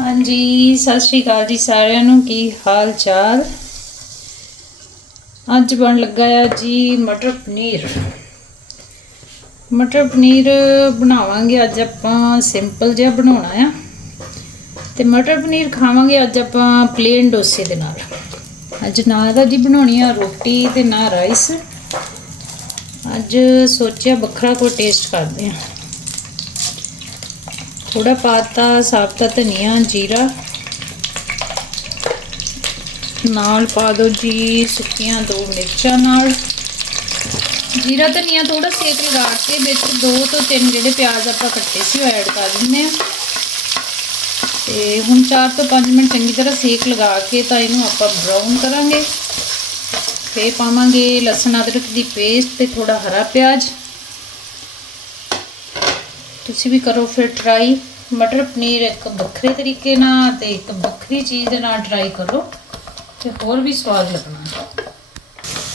ਹਾਂਜੀ, ਸਤਿ ਸ਼੍ਰੀ ਅਕਾਲ ਜੀ ਸਾਰਿਆਂ ਨੂੰ। ਕੀ ਹਾਲ ਚਾਲ? ਅੱਜ ਬਣ ਲੱਗਾ ਆ ਜੀ ਮਟਰ ਪਨੀਰ। ਮਟਰ ਪਨੀਰ ਬਣਾਵਾਂਗੇ, ਅੱਜ ਆਪਾਂ ਸਿੰਪਲ ਜਿਹਾ ਬਣਾਉਣਾ ਆ। ਤੇ ਮਟਰ ਪਨੀਰ ਖਾਵਾਂਗੇ ਅੱਜ ਆਪਾਂ ਪਲੇਨ ਡੋਸੇ ਦੇ ਨਾਲ। ਅੱਜ ਨਾ ਤਾਂ ਜੀ ਬਣਾਉਣੀ ਆ ਰੋਟੀ ਤੇ ਨਾ ਰਾਈਸ। ਅੱਜ ਸੋਚਿਆ ਵੱਖਰਾ ਕੋਈ ਟੇਸਟ ਕਰਦੇ ਆ। ਥੋੜਾ ਪਾਤਾ, ਸਾਬਤਾ, ਧਨੀਆ, ਜੀਰਾ। ਨਾਲ ਪਾ ਦਿਓ ਜੀ ਸੁੱਕੀਆਂ ਦੋ ਮਿਰਚਾਂ ਨਾਲ। ਜੀਰਾ, ਧਨੀਆ ਥੋੜਾ ਸੇਕ ਲਗਾ ਕੇ ਵਿੱਚ ਦੋ ਤੋਂ ਤਿੰਨ ਜਿਹੜੇ ਪਿਆਜ਼ ਆਪਾਂ ਕੱਟੇ ਸੀ ਉਹ ਐਡ ਕਰ ਦਿੰਦੇ ਆ ਤੇ ਹੁਣ 4 ਤੋਂ 5 ਮਿੰਟ ਚੰਗੀ ਤਰ੍ਹਾਂ ਸੇਕ ਲਗਾ ਕੇ ਤਾਂ ਇਹਨੂੰ ਆਪਾਂ ਬਰਾਊਨ ਕਰਾਂਗੇ। ਫੇਰ ਪਾਵਾਂਗੇ ਲਸਣ ਅਦਰਕ ਦੀ ਪੇਸਟ ਤੇ ਥੋੜਾ ਹਰਾ ਪਿਆਜ਼। ਤੁਸੀਂ ਵੀ ਕਰੋ ਫਿਰ ਟਰਾਈ ਮਟਰ ਪਨੀਰ ਇੱਕ ਵੱਖਰੇ ਤਰੀਕੇ ਨਾਲ ਤੇ ਇੱਕ ਵੱਖਰੀ ਚੀਜ਼ ਦੇ ਨਾਲ ਟਰਾਈ ਕਰੋ ਤੇ ਹੋਰ ਵੀ ਸਵਾਦ ਲੱਗਣਾ।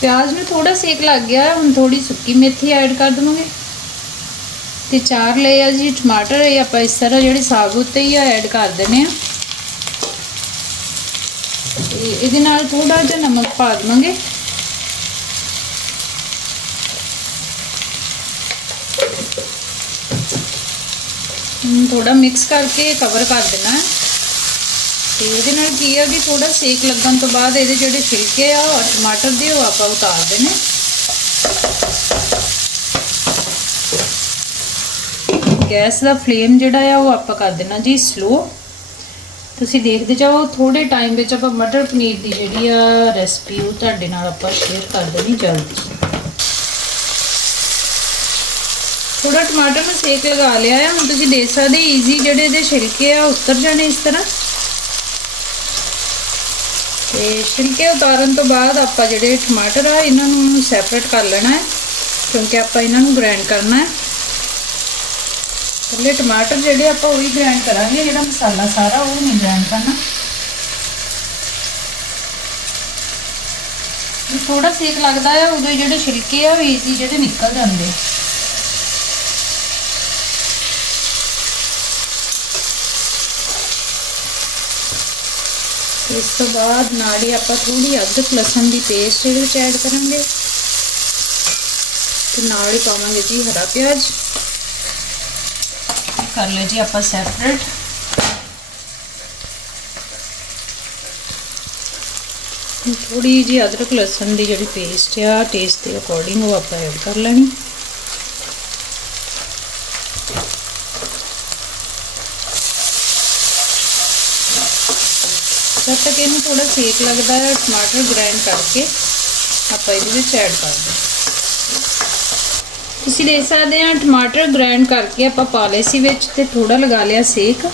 ਪਿਆਜ਼ ਨੂੰ ਥੋੜਾ ਸੇਕ ਲੱਗ ਗਿਆ, ਹੁਣ ਥੋੜੀ ਸੁੱਕੀ ਮੇਥੀ ਐਡ ਕਰ ਦਵਾਂਗੇ। ਤੇ ਚਾਰ ਲਏ ਆ ਜੀ ਟਮਾਟਰ, ਇਹ ਆਪਾਂ ਇਸ ਤਰ੍ਹਾਂ ਜਿਹੜੇ ਸਾਗ ਉੱਤੇ ਹੀ ਆ ਐਡ ਕਰ ਦਿੰਨੇ ਆ। ਤੇ ਇਹਦੇ ਨਾਲ ਥੋੜਾ ਜਿਹਾ ਨਮਕ ਪਾ ਦਵਾਂਗੇ। ਥੋੜਾ ਮਿਕਸ ਕਰਕੇ ਕਵਰ ਕਰ ਦੇਣਾ ਹੈ। ਤੇ ਇਹਦੇ ਨਾਲ ਕੀ ਆ ਕਿ ਥੋੜਾ ਸੇਕ ਲੱਗਣ ਤੋਂ ਬਾਅਦ ਇਹਦੇ ਜਿਹੜੇ ਛਿਲਕੇ ਆ ਉਹ ਟਮਾਟਰ ਦੇ ਉਹ ਆਪਾਂ ਉਤਾਰ ਦੇਣੇ ਗੈਸ ਦਾ ਫਲੇਮ ਜਿਹੜਾ ਆ ਉਹ ਆਪਾਂ ਕਰ ਦੇਣਾ ਜੀ ਸਲੋ ਤੁਸੀਂ ਦੇਖਦੇ ਜਾਓ ਥੋੜੇ ਟਾਈਮ ਵਿੱਚ ਆਪਾਂ ਮਟਰ ਪਨੀਰ ਦੀ ਜਿਹੜੀ ਆ ਰੈਸਪੀ ਉਹ ਤੁਹਾਡੇ ਨਾਲ ਆਪਾਂ ਸ਼ੇਅਰ ਕਰ ਦੇਣੀ ਜਲਦੀ। ਥੋੜਾ ਟਮਾਟਰ ਨੂੰ ਸੇਕ ਲਗਾ ਲਿਆ ਹੈ ਹੁਣ ਤੁਸੀਂ ਦੇਖ ਸਕਦੇ ਈਜ਼ੀ ਜਿਹੜੇ ਇਹਦੇ ਛਿਲਕੇ ਆ ਉਤਰ ਜਾਣੇ ਇਸ ਤਰ੍ਹਾਂ। ਤੇ ਛਿਲਕੇ ਉਤਾਰਨ ਤੋਂ ਬਾਅਦ ਆਪਾਂ ਜਿਹੜੇ ਟਮਾਟਰ ਆ, ਇਹਨਾਂ ਨੂੰ ਸੈਪਰੇਟ ਕਰ ਲੈਣਾ ਹੈ, ਕਿਉਂਕਿ ਆਪਾਂ ਇਹਨਾਂ ਨੂੰ ਗ੍ਰਾਈਂਡ ਕਰਨਾ ਹੈ। ਪਹਿਲੇ ਟਮਾਟਰ ਜਿਹੜੇ ਆਪਾਂ ਉਹੀ ਗ੍ਰਾਈਂਡ ਕਰਾਂਗੇ, ਜਿਹੜਾ ਮਸਾਲਾ ਸਾਰਾ ਉਹ ਨਹੀਂ ਗ੍ਰਾਈਂਡ ਕਰਨਾ। ਥੋੜਾ ਸੇਕ ਲੱਗਦਾ ਹੈ ਉਦੋਂ ਜਿਹੜੇ ਛਿਲਕੇ ਆ, ਉਹ ਈਜ਼ੀ ਜਿਹੜੇ ਨਿਕਲ ਜਾਂਦੇ ਆ। ਇਸ ਤੋਂ ਬਾਅਦ ਨਾਲ ਹੀ ਆਪਾਂ ਥੋੜੀ ਅਦਰਕ ਲਸਣ ਦੀ ਪੇਸਟ ਇਹਦੇ ਵਿੱਚ ਐਡ ਕਰਾਂਗੇ। ਤੇ ਨਾਲ ਹੀ ਪਾਵਾਂਗੇ ਜੀ ਹਰਾ ਪਿਆਜ਼। ਕਰ ਲਓ ਜੀ ਆਪਾਂ ਸੈਪਰੇਟ ਥੋੜੀ ਜੀ ਅਦਰਕ ਲਸਣ ਦੀ ਜਿਹੜੀ ਪੇਸਟ ਆ ਟੇਸਟ ਦੇ ਅਕੋਰਡਿੰਗ ਉਹ ਆਪਾਂ ਐਡ ਕਰ ਲੈਣੀ ਜਦ ਤੱਕ ਇਹਨੂੰ ਥੋੜਾ ਸੇਕ ਲੱਗਦਾ ਹੈ, ਟਮਾਟਰ ਗ੍ਰਾਈਂਡ ਕਰਕੇ ਆਪਾਂ ਇਹਦੇ ਵਿੱਚ ਐਡ ਕਰ ਤੁਸੀਂ ਦੇਖ ਸਕਦੇ ਆ ਟਮਾਟਰ ਗ੍ਰਾਈਂਡ ਕਰਕੇ ਆਪਾਂ ਪਾ ਲਏ ਸੀ ਵਿੱਚ ਤੇ ਥੋੜਾ ਲਗਾ ਲਿਆ ਸੇਕ।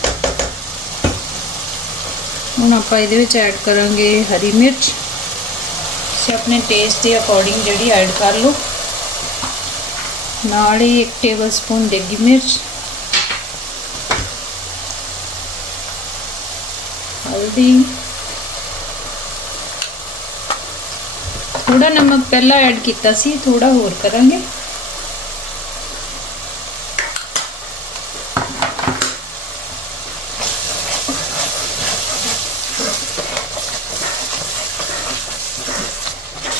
ਹੁਣ ਆਪਾਂ ਇਹਦੇ ਵਿੱਚ ਐਡ ਕਰਾਂਗੇ ਹਰੀ ਮਿਰਚ। ਤੁਸੀਂ ਆਪਣੇ ਟੇਸਟ ਦੇ ਅਕੋਰਡਿੰਗ ਜਿਹੜੀ ਐਡ ਕਰ ਲਓ। ਨਾਲ ਹੀ 1 ਟੇਬਲਸਪੂਨ ਦੇਗੀ ਮਿਰਚ। ਹਲਦੀ। ਥੋੜਾ ਨਮਕ ਪਹਿਲਾਂ ਐਡ ਕੀਤਾ ਸੀ ਥੋੜਾ ਹੋਰ ਕਰਾਂਗੇ।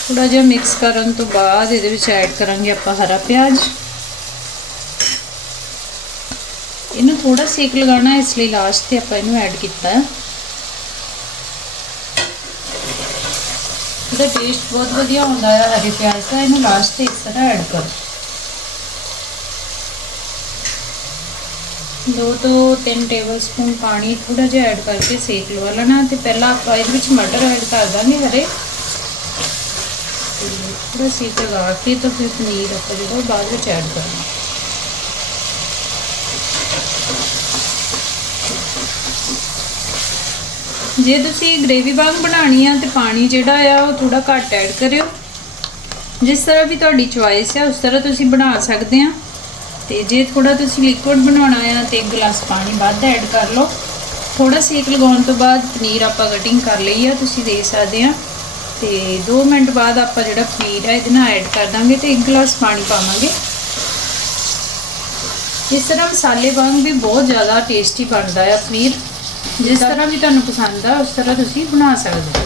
ਥੋੜਾ ਜਿਹਾ ਮਿਕਸ ਕਰਨ ਤੋਂ ਬਾਅਦ ਇਹਦੇ ਵਿੱਚ ਐਡ ਕਰਾਂਗੇ ਆਪਾਂ ਹਰਾ ਪਿਆਜ਼। ਇਹਨੂੰ ਥੋੜਾ ਸੇਕ ਲਗਾਉਣਾ, ਇਸ ਲਈ ਲਾਸਟ ਤੇ ਆਪਾਂ ਇਹਨੂੰ ਐਡ ਕੀਤਾ। ਹੈ ਇਹਦਾ ਟੇਸਟ ਬਹੁਤ ਵਧੀਆ ਹੁੰਦਾ ਹੈ ਹਰੇ ਪਿਆਜ਼ ਦਾ, ਇਹਨੂੰ ਲਾਸਟ ਤੇ ਇਸ ਤਰ੍ਹਾਂ ਐਡ ਕਰੋ। ਦੋ ਤੋਂ ਤਿੰਨ ਟੇਬਲ ਸਪੂਨ ਪਾਣੀ ਥੋੜਾ ਜਿਹਾ ਐਡ ਕਰਕੇ ਸੇਕ ਲਵਾ ਲੈਣਾ ਤੇ ਪਹਿਲਾਂ ਆਪਾਂ ਇਹਦੇ ਵਿੱਚ ਮਟਰ ਐਡ ਕਰ ਦਾਂਗੇ ਹਰੇ। ਥੋੜਾ ਸੇਕ ਲਗਾ ਕੇ ਤਾਂ ਫਿਰ ਪਨੀਰ ਆਪਾਂ ਜਿਹੜਾ ਬਾਅਦ ਵਿੱਚ ਐਡ ਕਰਨਾ। ਜੇ ਤੁਸੀਂ ਗ੍ਰੇਵੀ ਵਾਂਗ ਬਣਾਣੀ ਆ ਤੇ ਪਾਣੀ ਜਿਹੜਾ ਆ ਉਹ ਥੋੜਾ ਘੱਟ ਐਡ ਕਰਿਓ। ਜਿਸ ਤਰ੍ਹਾਂ ਵੀ ਤੁਹਾਡੀ ਚੁਆਇਸ ਆ, ਉਸ ਤਰ੍ਹਾਂ ਤੁਸੀਂ ਬਣਾ ਸਕਦੇ ਆ। ਤੇ ਜੇ ਥੋੜਾ ਤੁਸੀਂ ਲਿਕੁਇਡ ਬਣਾਉਣਾ ਆ ਤੇ 1 ਗਲਾਸ ਪਾਣੀ ਵੱਧ ਐਡ ਕਰ ਲਓ। ਥੋੜਾ ਸੇਕ ਲਗਾਉਣ ਤੋਂ ਬਾਅਦ ਪਨੀਰ ਆਪਾਂ ਕਟਿੰਗ ਕਰ ਲਈ ਆ, ਤੁਸੀਂ ਦੇਖ ਸਕਦੇ ਆ। ਤੇ 2 ਮਿੰਟ ਬਾਅਦ ਆਪਾਂ ਜਿਹੜਾ ਪਨੀਰ ਹੈ ਇਹਦੇ ਨਾਲ ਐਡ ਕਰ ਦਾਂਗੇ ਤੇ 1 ਗਲਾਸ ਪਾਣੀ ਪਾਵਾਂਗੇ। ਇਸ ਤਰ੍ਹਾਂ ਮਸਾਲੇ ਵਾਂਗ ਵੀ ਬਹੁਤ ਜ਼ਿਆਦਾ ਟੇਸਟੀ ਬਣਦਾ ਆ ਪਨੀਰ। ਜਿਸ ਤਰ੍ਹਾਂ ਵੀ ਤੁਹਾਨੂੰ ਪਸੰਦ ਆ, ਉਸ ਤਰ੍ਹਾਂ ਤੁਸੀਂ ਬਣਾ ਸਕਦੇ ਹੋ।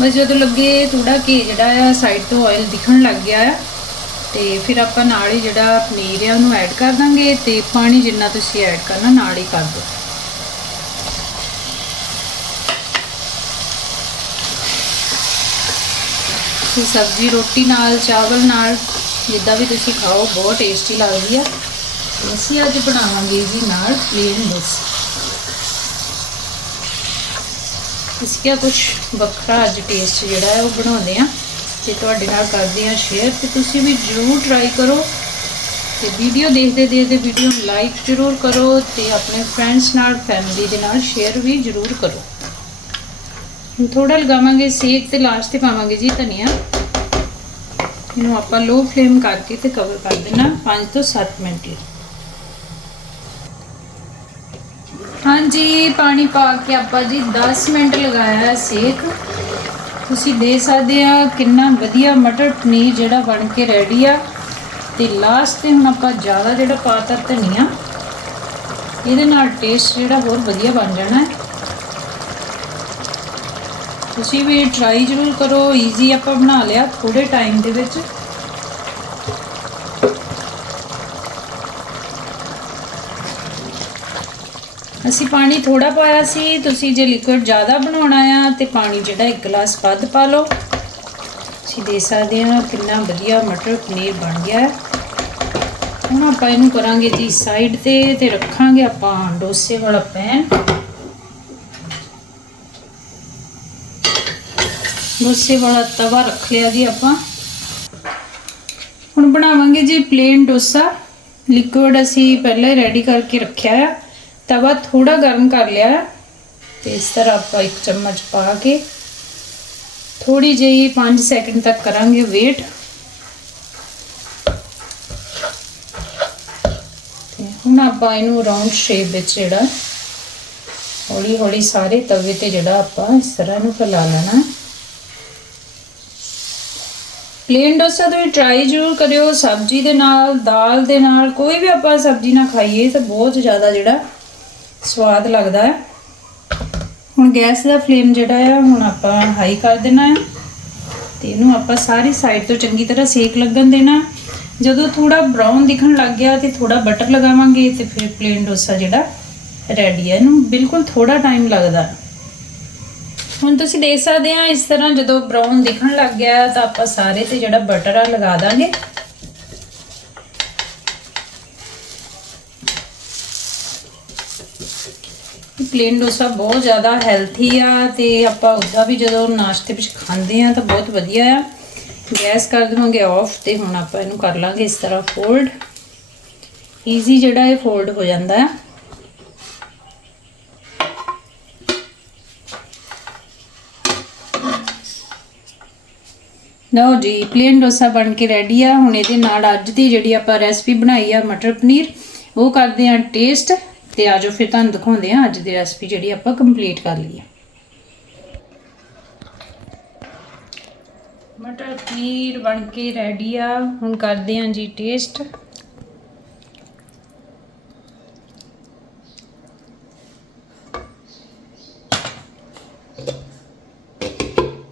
ਬਸ ਜਦੋਂ ਲੱਗੇ ਥੋੜਾ ਘੀ ਜਿਹੜਾ ਆ ਸਾਈਡ ਤੋਂ ਆਇਲ ਦਿਖਣ ਲੱਗ ਗਿਆ ਆ, ਤੇ ਫਿਰ ਆਪਾਂ ਨਾਲ ਹੀ ਜਿਹੜਾ ਪਨੀਰ ਆ, ਉਹਨੂੰ ਐਡ ਕਰ ਦਾਂਗੇ ਤੇ ਪਾਣੀ ਜਿੰਨਾ ਤੁਸੀਂ ਐਡ ਕਰਨਾ, ਨਾਲ ਹੀ ਕਰ ਦਿਓ। ਸਬਜ਼ੀ ਰੋਟੀ ਨਾਲ, ਚਾਵਲ ਨਾਲ, ਜਿੱਦਾਂ ਵੀ ਤੁਸੀਂ ਖਾਓ, ਬਹੁਤ ਟੇਸਟੀ ਲੱਗਦੀ ਆ। ਤੇ ਅਸੀਂ ਅੱਜ ਬਣਾਵਾਂਗੇ ਜੀ ਨਾਲ ਪਲੇਨ ਡੋਸਾ। ਅਸੀਂ ਕਿਹਾ ਕੁਝ ਵੱਖਰਾ ਅੱਜ ਟੇਸਟ ਜਿਹੜਾ ਹੈ ਉਹ ਬਣਾਉਂਦੇ ਆ ਤੇ ਤੁਹਾਡੇ ਨਾਲ ਕਰਦੇ ਆ ਸ਼ੇਅਰ ਤੇ ਤੁਸੀਂ ਵੀ ਜਰੂਰ ਟਰਾਈ ਕਰੋ ਤੇ ਵੀਡੀਓ ਦੇਖਦੇ ਦੇਖਦੇ ਵੀਡੀਓ ਨੂੰ ਲਾਈਕ ਜਰੂਰ ਕਰੋ ਤੇ ਆਪਣੇ ਫਰੈਂਡਸ ਨਾਲ ਫੈਮਿਲੀ ਦੇ ਨਾਲ ਸ਼ੇਅਰ ਵੀ ਜਰੂਰ ਕਰੋ। ਹੁਣ ਥੋੜਾ ਲਗਾਵਾਂਗੇ ਸੇਕ ਤੇ ਲਾਸਟ ਤੇ ਪਾਵਾਂਗੇ ਜੀ ਧਨੀਆ। ਇਹਨੂੰ ਆਪਾਂ ਲੋ ਫਲੇਮ ਕਰਕੇ ਤੇ ਕਵਰ ਕਰ ਦੇਣਾ 5 ਤੋਂ 7 ਮਿੰਟ ਲਈ। ਹਾਂਜੀ, ਪਾਣੀ ਪਾ ਕੇ ਆਪਾਂ ਜੀ 10 ਮਿੰਟ ਲਗਾਇਆ ਸੇਕ। ਤੁਸੀਂ ਦੇ ਸਕਦੇ ਆ ਕਿੰਨਾ ਵਧੀਆ ਮਟਰ ਪਨੀਰ ਜਿਹੜਾ ਬਣ ਕੇ ਰੈਡੀ ਆ। ਤੇ ਲਾਸਟ ਤੇ ਹੁਣ ਆਪਾਂ ਜ਼ਿਆਦਾ ਜਿਹੜਾ ਪਾਤਾ ਧਨੀਆ, ਇਹਦੇ ਨਾਲ ਟੇਸਟ ਜਿਹੜਾ ਹੋਰ ਵਧੀਆ ਬਣ ਜਾਣਾ ਹੈ। ਤੁਸੀਂ ਵੀ ਟਰਾਈ ਜ਼ਰੂਰ ਕਰੋ ਈਜ਼ੀ ਆਪਾਂ ਬਣਾ ਲਿਆ ਥੋੜੇ ਟਾਈਮ ਦੇ ਵਿੱਚ। ਅਸੀਂ ਪਾਣੀ ਥੋੜਾ ਪਾਇਆ ਸੀ, ਤੁਸੀਂ ਜੇ ਲਿਕਵਿਡ ਜ਼ਿਆਦਾ ਬਣਾਉਣਾ ਆ ਤੇ ਪਾਣੀ ਜਿਹੜਾ ਇੱਕ ਗਲਾਸ ਵੱਧ ਪਾ ਲਓ। ਤੁਸੀਂ ਦੇ ਸਕਦੇ ਆ ਕਿੰਨਾ ਵਧੀਆ ਮਟਰ ਪਨੀਰ ਬਣ ਗਿਆ। ਹੈ ਹੁਣ ਆਪਾਂ ਇਹਨੂੰ ਕਰਾਂਗੇ ਜੀ ਸਾਈਡ ਤੇ ਤੇ ਰੱਖਾਂਗੇ ਆਪਾਂ ਡੋਸੇ ਵਾਲਾ ਪੈਨ ਡੋਸੇ ਵਾਲਾ ਤਵਾ ਰੱਖ ਲਿਆ ਜੀ ਆਪਾਂ। ਹੁਣ ਬਣਾਵਾਂਗੇ ਜੀ ਪਲੇਨ ਡੋਸਾ। ਲਿਕੁਇਡ ਅਸੀਂ ਪਹਿਲਾਂ ਹੀ ਰੈਡੀ ਕਰਕੇ ਰੱਖਿਆ ਆ। ਤਵਾ ਥੋੜਾ ਗਰਮ ਕਰ ਲਿਆ ਹੈ ਤੇ ਇਸ ਤਰ੍ਹਾਂ ਆਪਾਂ ਇੱਕ ਚਮਚ ਪਾ ਕੇ ਥੋੜੀ ਜਿਹੀ 5 ਸੈਕਿੰਡ ਤੱਕ ਕਰਾਂਗੇ ਵੇਟ ਤੇ ਹੁਣ ਆਪਾਂ ਇਹਨੂੰ ਰਾਉਂਡ ਸ਼ੇਪ ਵਿੱਚ ਜਿਹੜਾ ਹੌਲੀ ਹੌਲੀ ਸਾਰੇ ਤਵੇ ਤੇ ਜਿਹੜਾ ਆਪਾਂ ਇਸ ਤਰ੍ਹਾਂ ਇਹਨੂੰ ਫੈਲਾ ਲੈਣਾ। ਪਲੇਨ ਡੋਸਾ ਤੁਸੀਂ ਟਰਾਈ ਜ਼ਰੂਰ ਕਰਿਓ, ਸਬਜ਼ੀ ਦੇ ਨਾਲ, ਦਾਲ ਦੇ ਨਾਲ, ਕੋਈ ਵੀ ਆਪਾਂ ਸਬਜ਼ੀ ਨਾ ਖਾਈਏ ਤਾਂ ਬਹੁਤ ਜ਼ਿਆਦਾ ਜਿਹੜਾ ਸਵਾਦ ਲੱਗਦਾ ਹੈ। ਹੁਣ ਗੈਸ ਦਾ ਫਲੇਮ ਜਿਹੜਾ ਆ, ਹੁਣ ਆਪਾਂ ਹਾਈ ਕਰ ਦੇਣਾ ਹੈ ਤੇ ਇਹਨੂੰ ਆਪਾਂ ਸਾਰੀ ਸਾਈਡ ਤੋਂ ਚੰਗੀ ਤਰ੍ਹਾਂ ਸੇਕ ਲੱਗਣ ਦੇਣਾ ਜਦੋਂ ਥੋੜਾ ਬ੍ਰਾਊਨ ਦਿਖਣ ਲੱਗ ਗਿਆ ਤੇ ਥੋੜਾ ਬਟਰ ਲਗਾਵਾਂਗੇ ਤੇ ਫਿਰ ਪਲੇਨ ਡੋਸਾ ਜਿਹੜਾ ਰੈਡੀ ਹੈ। ਇਹਨੂੰ ਬਿਲਕੁਲ ਥੋੜਾ ਟਾਈਮ ਲੱਗਦਾ ਹੁਣ ਤੁਸੀਂ ਦੇਖ ਸਕਦੇ ਆ, ਇਸ ਤਰ੍ਹਾਂ ਜਦੋਂ ਬ੍ਰਾਊਨ ਦਿਖਣ ਲੱਗ ਗਿਆ ਤਾਂ ਆਪਾਂ ਸਾਰੇ ਤੇ ਜਿਹੜਾ ਬਟਰ ਆ ਲਗਾ ਦਾਂਗੇ। ਪਲੇਨ ਡੋਸਾ ਬਹੁਤ ਜ਼ਿਆਦਾ ਹੈਲਥੀ ਆ ਤੇ ਆਪਾਂ ਉੱਦਾਂ ਵੀ ਜਦੋਂ ਨਾਸ਼ਤੇ ਵਿੱਚ ਖਾਂਦੇ ਆ ਤਾਂ ਬਹੁਤ ਵਧੀਆ ਆ। ਗੈਸ ਕਰ ਦੇਵਾਂਗੇ ਆਫ ਤੇ ਹੁਣ ਆਪਾਂ ਇਹਨੂੰ ਕਰ ਲਾਂਗੇ ਇਸ ਤਰ੍ਹਾਂ ਫੋਲਡ ਈਜ਼ੀ ਜਿਹੜਾ ਇਹ ਫੋਲਡ ਹੋ ਜਾਂਦਾ ਹੈ ਲਓ ਜੀ ਪਲੇਨ ਡੋਸਾ ਬਣ ਕੇ ਰੈਡੀ ਆ। ਹੁਣ ਇਹਦੇ ਨਾਲ ਅੱਜ ਦੀ ਜਿਹੜੀ ਆਪਾਂ ਰੈਸਪੀ ਬਣਾਈ ਆ ਮਟਰ ਪਨੀਰ, ਉਹ ਕਰਦੇ ਆ ਟੇਸਟ ਤੇ ਆਜੋ ਫਿਰ ਤੁਹਾਨੂੰ ਦਿਖਾਉਂਦੇ ਆ ਅੱਜ ਦੀ ਰੈਸਪੀ ਜਿਹੜੀ ਆਪਾਂ ਕੰਪਲੀਟ ਕਰ ਲਈ ਆ ਮਟਰ ਪਨੀਰ ਬਣ ਕੇ ਰੈਡੀ ਆ। ਹੁਣ ਕਰਦੇ ਆ ਜੀ ਟੇਸਟ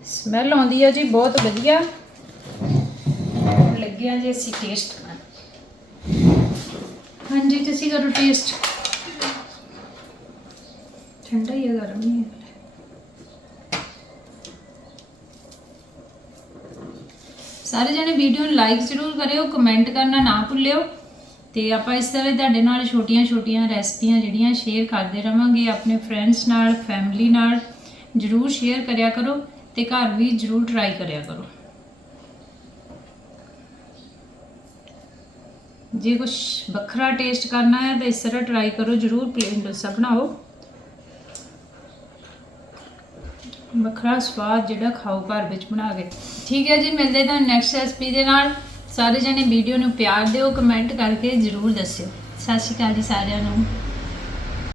ਸਮੈਲ ਆਉਂਦੀ ਆ ਜੀ, ਬਹੁਤ ਵਧੀਆ। ਲੱਗਿਆ ਜੀ ਅਸੀਂ ਟੇਸਟ ਹਾਂਜੀ, ਤੁਸੀਂ ਕਰੋ ਟੇਸਟ ਠੰਡਾ ਹੀ ਹੈ ਗਰਮ ਨਹੀਂ ਹੈ ਸਾਰੇ ਜਣੇ ਵੀਡੀਓ ਨੂੰ ਲਾਈਕ ਜ਼ਰੂਰ ਕਰਿਓ ਕਮੈਂਟ ਕਰਨਾ ਨਾ ਭੁੱਲਿਓ ਤੇ ਆਪਾਂ ਇਸ ਤਰ੍ਹਾਂ ਤੁਹਾਡੇ ਨਾਲ ਛੋਟੀਆਂ-ਛੋਟੀਆਂ ਰੈਸਪੀਆਂ ਜਿਹੜੀਆਂ ਸ਼ੇਅਰ ਕਰਦੇ ਰਵਾਂਗੇ ਆਪਣੇ ਫਰੈਂਡਸ ਨਾਲ ਫੈਮਿਲੀ ਨਾਲ, ਜਰੂਰ ਸ਼ੇਅਰ ਕਰਿਆ ਕਰੋ ਤੇ ਘਰ ਵੀ ਜਰੂਰ ਟਰਾਈ ਕਰਿਆ ਕਰੋ। ਜੇ ਕੁਝ ਵੱਖਰਾ ਟੇਸਟ ਕਰਨਾ ਹੈ ਤਾਂ ਇਸ ਤਰ੍ਹਾਂ ਟਰਾਈ ਕਰੋ, ਜਰੂਰ ਪਲੇਨ ਡੋਸਾ ਬਣਾਓ। ਵੱਖਰਾ ਸਵਾਦ ਜਿਹੜਾ ਖਾਓ ਘਰ ਵਿੱਚ ਬਣਾ ਕੇ। ਠੀਕ ਹੈ ਜੀ, ਮਿਲਦੇ ਤਾਂ ਨੈਕਸਟ ਰੈਸਪੀ ਦੇ ਨਾਲ। ਸਾਰੇ ਜਣੇ ਵੀਡੀਓ ਨੂੰ ਪਿਆਰ ਦਿਓ ਕਮੈਂਟ ਕਰਕੇ ਜਰੂਰ ਦੱਸਿਓ। ਸਤਿ ਸ਼੍ਰੀ ਅਕਾਲ ਜੀ ਸਾਰਿਆਂ ਨੂੰ।